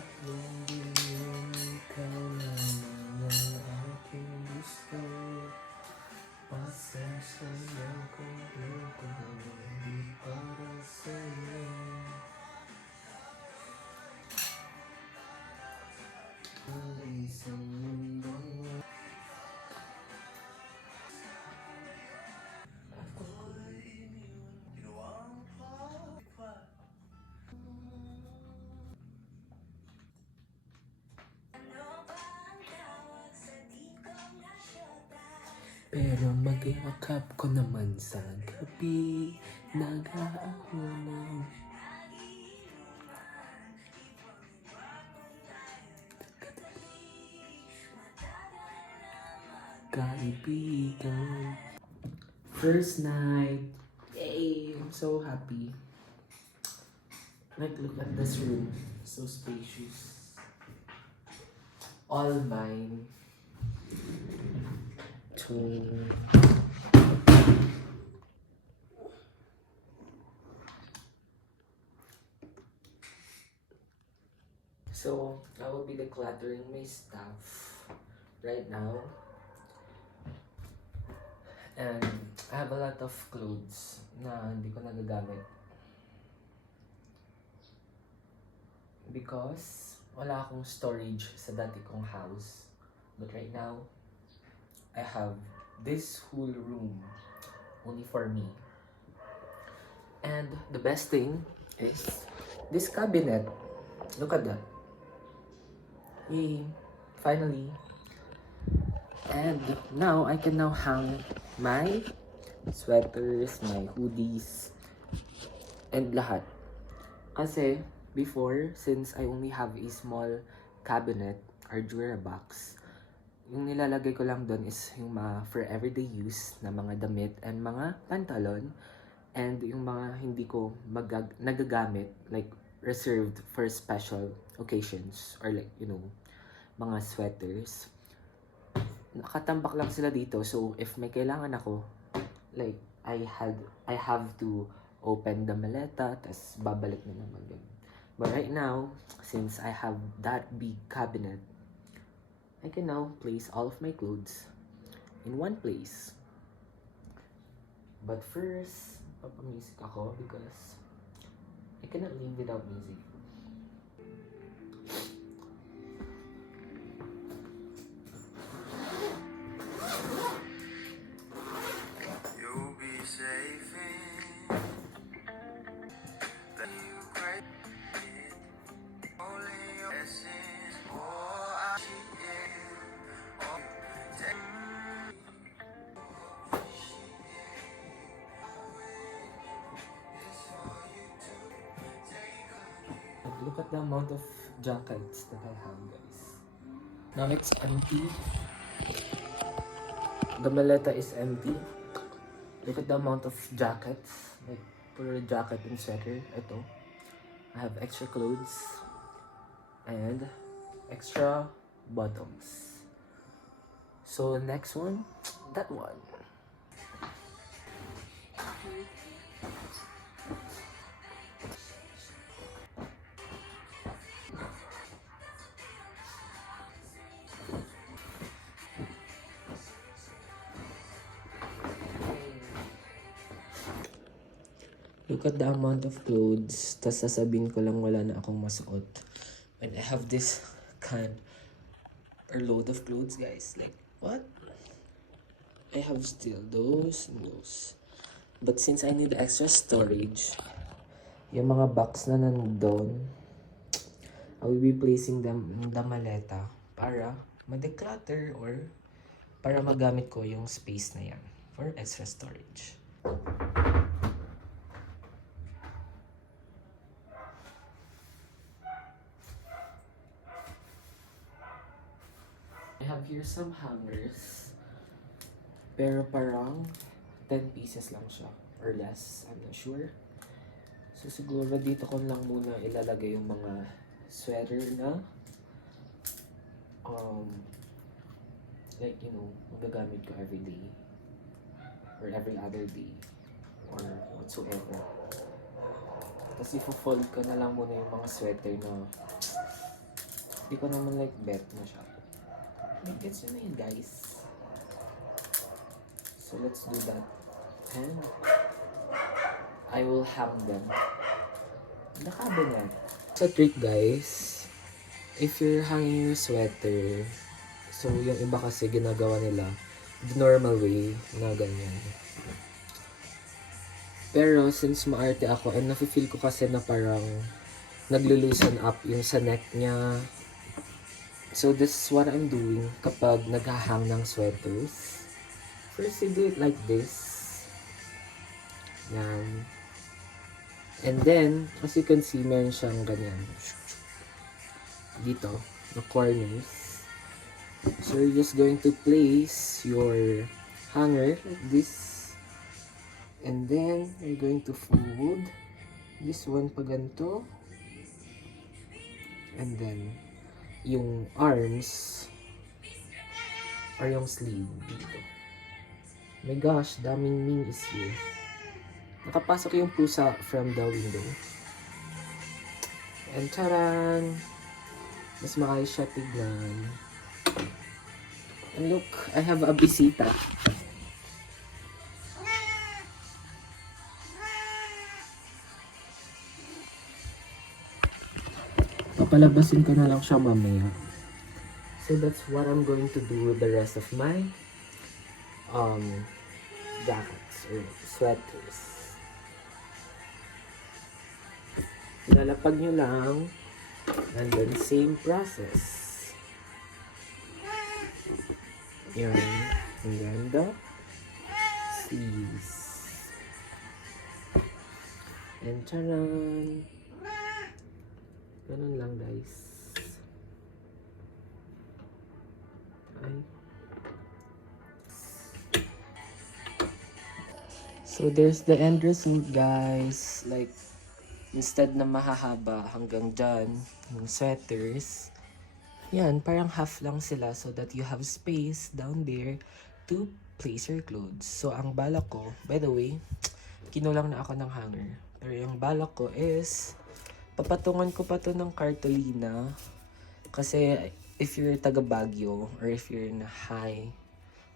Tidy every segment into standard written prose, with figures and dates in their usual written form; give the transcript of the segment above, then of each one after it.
Hindi ikaw lamang ang aking gusto. Pasensya na kung ito hindi para sa'yo. Ang isang mundong pero mag-iakap ko naman sa gabi. Nag-aahunan kaibigan. First night. Yay! I'm so happy. Like, look at this room. So spacious. All mine. So, I will be decluttering my stuff right now. And I have a lot of clothes na hindi ko nagagamit. Because wala akong storage sa dati kong house. But right now, I have this whole room only for me. And the best thing is this cabinet. Look at that. Yay! Finally. And now I can now hang my sweaters, my hoodies, and lahat. Kasi before, since I only have a small cabinet or drawer box, yung nilalagay ko lang doon is yung mga for everyday use na mga damit and mga pantalon, and yung mga hindi ko nagagamit, like reserved for special occasions or like, you know, mga sweaters. Nakatambak lang sila dito, so if may kailangan ako, like I have to open the maleta, tas babalik na naman yun. But right now, since I have that big cabinet, I can now place all of my clothes in one place. But first, papamusic ako because I cannot live without music. You'll be safe in the new great only your essence. Oh, I look at the amount of jackets that I have, guys. Now it's empty. The maleta is empty. Look at the amount of jackets. Like, puro jacket and sweater. Ito. I have extra clothes. And extra bottoms. So, next one. That one. Look at the amount of clothes. Tas sasabihin ko lang wala na akong masuot. When I have this kind or load of clothes, guys. Like, what? I have still those and those. But since I need extra storage, yung mga box na nandun, I will be placing them in the maleta para ma-declutter or para magamit ko yung space na yan for extra storage. I have here some hangers. Pero parang 10 pieces lang siya. Or less. I'm not sure. So siguro dito ko lang muna ilalagay yung mga sweater na like, you know, magagamit ko every day. Or every other day. Or whatsoever. Tapos i-fold ko na lang muna yung mga sweater na Di ko naman like bet na siya. Like, gets yun na yun, guys. So, let's do that. And I will hang them in the cabinet. Sa trick, guys, if you're hanging your sweater, so yung iba kasi ginagawa nila the normal way na ganyan. Pero since maarte ako and nafe-feel ko kasi na parang naglo-loosen up yung sa neck niya. So this is what I'm doing kapag naghahang ng sweaters. First, you do it like this. Yan. And then, as you can see, meron siyang ganyan. Dito, the corners. So you're just going to place your hanger like this. And then, you're going to fold this one pa ganito. And then, yung arms or yung sleeve dito. My gosh, daming Ming is here. Nakapasok yung pusa from the window. And taran! Mas maayos siya tignan. And look, I have a bisita. Papalabasin ko na lang siya mamaya. So that's what I'm going to do with the rest of my jackets or sweaters. Lalapag nyo lang and then same process. Yan. And then the sleeves. And taran! Ganun lang, guys. Ay. So there's the end result, guys. Like, instead na mahahaba hanggang dyan, yung sweaters, yan, parang half lang sila so that you have space down there to place your clothes. So, ang balak ko, by the way, kinulang na ako ng hanger. Pero yung balak ko is, papatungan ko pa to ng cartolina. Kasi, if you're taga Baguio, or if you're in a high,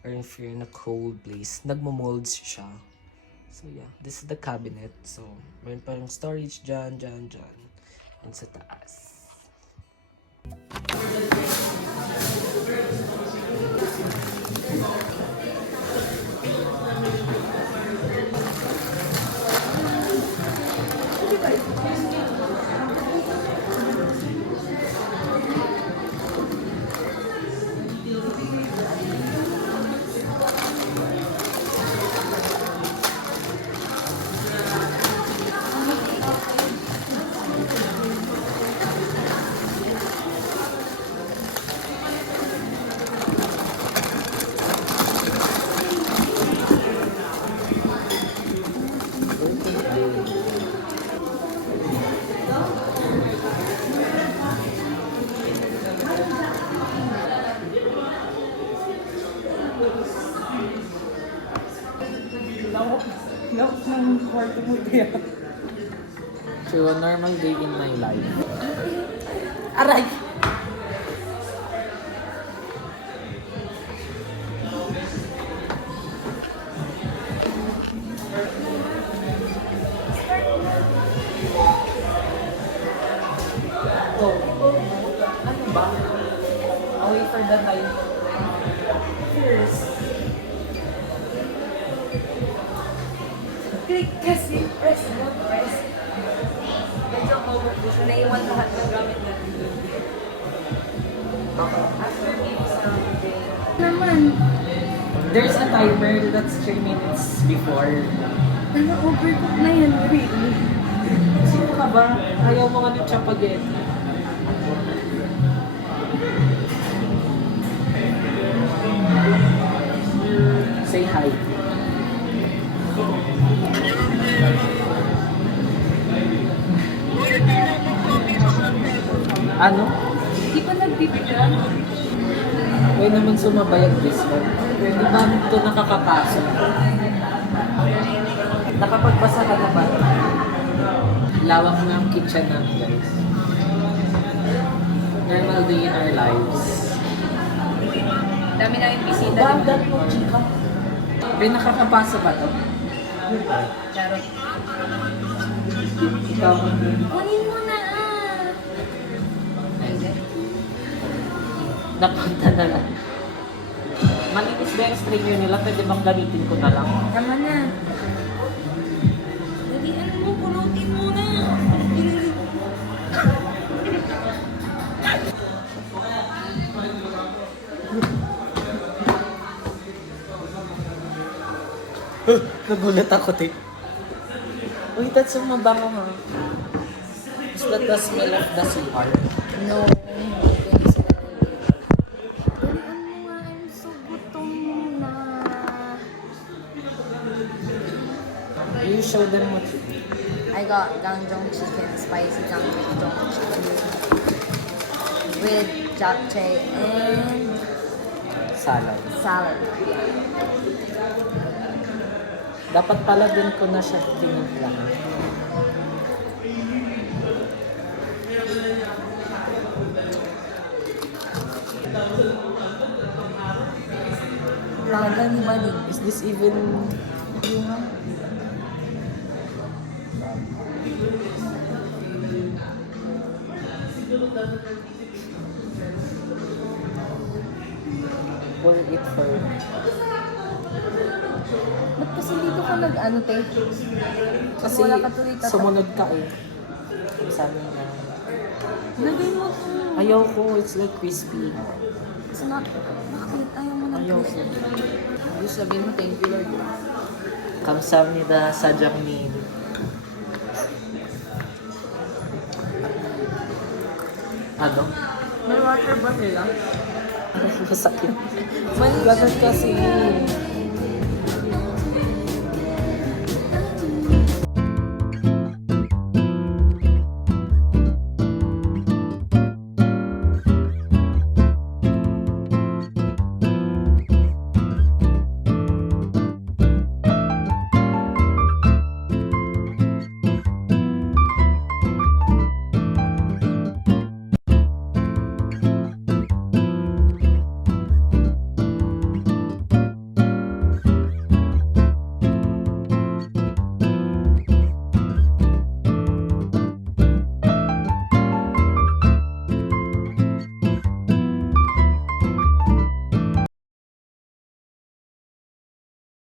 or if you're in a cold place, nagmo-molds siya. So yeah, this is the cabinet. So, meron pa yung storage dyan. And sa taas. Lawak ng kwarto mo kaya. So, a normal day in my life. Aray! Ano ba? I'll wait for the time. First. Click kasi. Press. Don't press. Medyo overpush. Naiwan lahat ng gamit natin doon. After maybe something. Naman. There's a timer that's 3 minutes before. Overcook na yan, really. Sino ka ba? Ayaw mo nga ng chapageti. Say hi. Ano? Di pa nagbibigyan. Huwag naman sumabay ang this one. Di ba ito nakakapasok? Nakapagbasa ka na ba? Lawak na ang kitchen namin, guys. normal day in our lives. Dami namin bisita. Dagat mo, chika. May nakakapasa ba to? Charot. Ikaw. Kunin mo na Napunta na lang. Malinis ba yung stringer nila? Pwede bang gamitin ko na lang? Tama na. Dalian mo, pulutin mo na. Nagulat ako, te. Uy, that's so mabango, ha? Is that the smell of the CR? No. Pwede sila dalian mo nga, I'm so gutom na. You show them what you I got Gangjong chicken, spicy Gangjong chicken with japchae and salad. salad. Dapat pala din ko na siya tinimplang. Laga ni Baling. Is this even... Pour it for... Ba't kasi dito ka nag-ano, te? Kasi wala ka tuloy tatak. sumunod ka eh. Sabi na... Lagay mo to. Ayaw ko, it's like crispy. It's not... Bakit? Ayaw mo na Ayaw ko. Yung sabihin mo, thank you, Lord. 감사합니다, 사장님. Ano? May water ba sila? Masakit. Mali Ganun kasi.